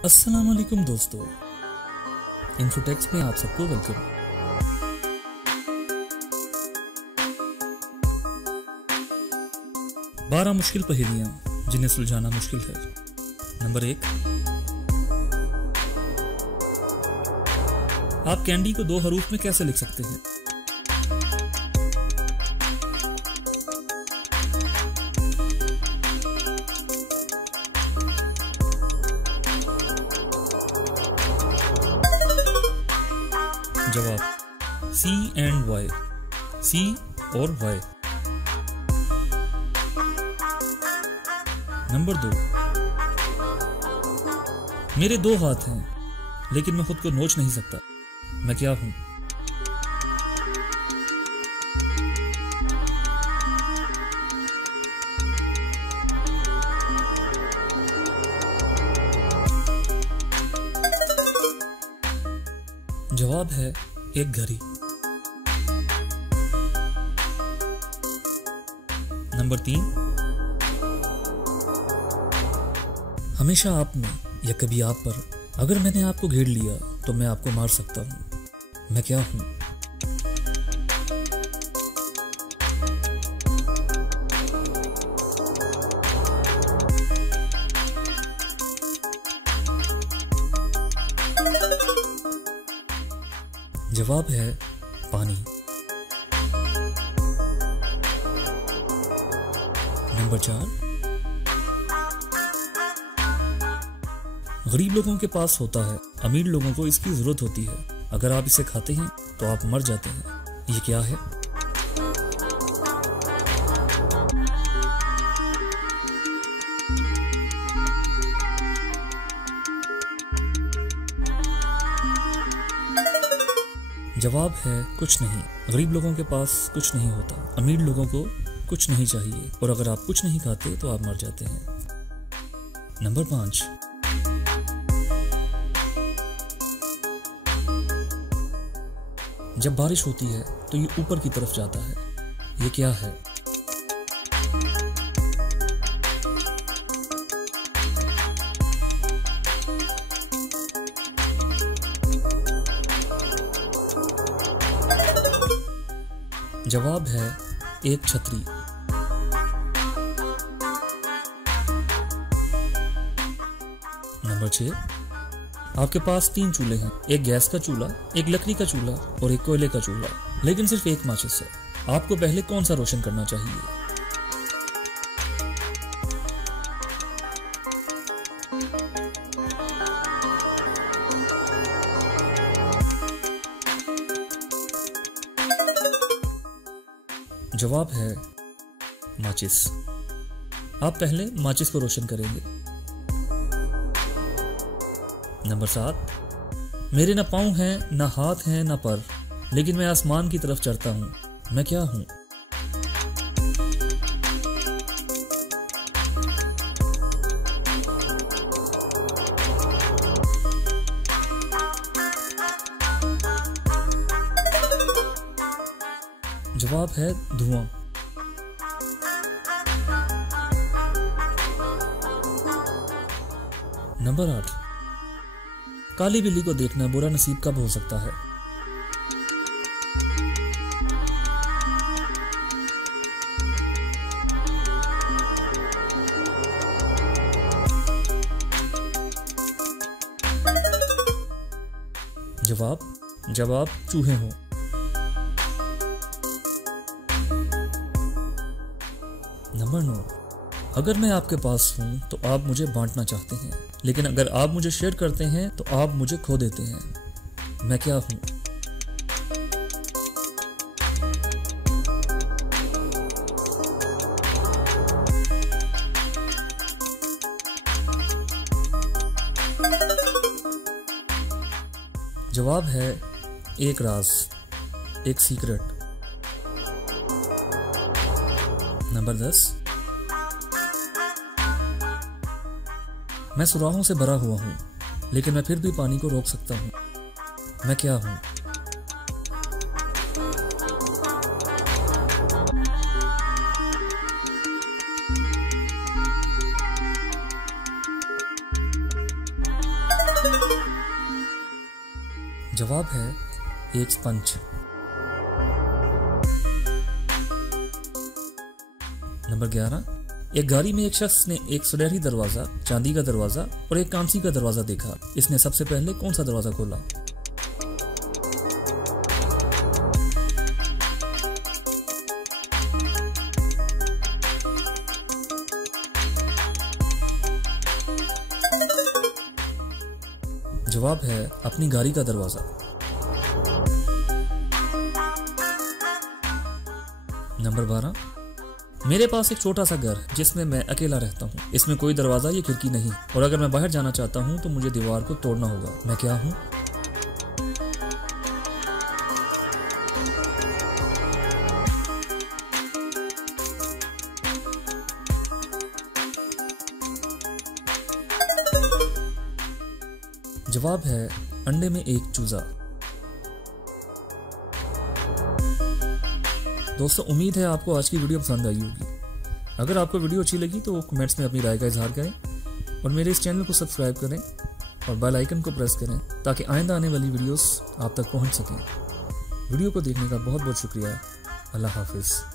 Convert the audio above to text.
अस्सलाम वालेकुम दोस्तों, इन्फोटेक्स में आप सबको वेलकम। बारह मुश्किल पहेलियां जिन्हें सुलझाना मुश्किल है। नंबर 1, आप कैंडी को 2 हरूफ में कैसे लिख सकते हैं? जवाब C एंड Y, C और Y। नंबर 2, मेरे 2 हाथ हैं लेकिन मैं खुद को नोच नहीं सकता, मैं क्या हूं? जवाब है एक घड़ी। नंबर 3, हमेशा आप में या कभी आप पर अगर मैंने आपको घेर लिया तो मैं आपको मार सकता हूं, मैं क्या हूं? जवाब है पानी। नंबर 4, गरीब लोगों के पास होता है, अमीर लोगों को इसकी जरूरत होती है। अगर आप इसे खाते हैं तो आप मर जाते हैं, ये क्या है? जवाब है कुछ नहीं। गरीब लोगों के पास कुछ नहीं होता, अमीर लोगों को कुछ नहीं चाहिए, और अगर आप कुछ नहीं खाते तो आप मर जाते हैं। नंबर 5, जब बारिश होती है तो ये ऊपर की तरफ जाता है, ये क्या है? जवाब है एक छतरी। नंबर 6, आपके पास 3 चूल्हे हैं, एक गैस का चूल्हा, एक लकड़ी का चूल्हा और एक कोयले का चूल्हा, लेकिन सिर्फ एक माचिस है। आपको पहले कौन सा रोशन करना चाहिए? जवाब है माचिस। आप पहले माचिस को रोशन करेंगे। नंबर 7, मेरे ना पाँव हैं, ना हाथ हैं, ना पर, लेकिन मैं आसमान की तरफ चढ़ता हूं, मैं क्या हूं? जवाब है धुआं। नंबर 8, काली बिल्ली को देखना बुरा नसीब कब हो सकता है? जब आप चूहे हों। नंबर 9, अगर मैं आपके पास हूं तो आप मुझे बांटना चाहते हैं, लेकिन अगर आप मुझे शेयर करते हैं तो आप मुझे खो देते हैं, मैं क्या हूं? जवाब है एक राज, एक सीक्रेट। नंबर 10, मैं सुराहों से भरा हुआ हूं, लेकिन मैं फिर भी पानी को रोक सकता हूं, मैं क्या हूं? जवाब है एक स्पंज। नंबर 11, एक गाड़ी में एक शख्स ने एक सुनहरी दरवाजा, चांदी का दरवाजा और एक कांसी का दरवाजा देखा। इसने सबसे पहले कौन सा दरवाजा खोला? जवाब है अपनी गाड़ी का दरवाजा। नंबर 12, मेरे पास एक छोटा सा घर जिसमें मैं अकेला रहता हूँ। इसमें कोई दरवाजा या खिड़की नहीं और अगर मैं बाहर जाना चाहता हूँ तो मुझे दीवार को तोड़ना होगा। मैं क्या हूँ? जवाब है अंडे में एक चूजा। दोस्तों, उम्मीद है आपको आज की वीडियो पसंद आई होगी। अगर आपको वीडियो अच्छी लगी तो कमेंट्स में अपनी राय का इजहार करें और मेरे इस चैनल को सब्सक्राइब करें और बेल आइकन को प्रेस करें ताकि आइंदा आने वाली वीडियोस आप तक पहुंच सकें। वीडियो को देखने का बहुत बहुत शुक्रिया। अल्लाह हाफिज़।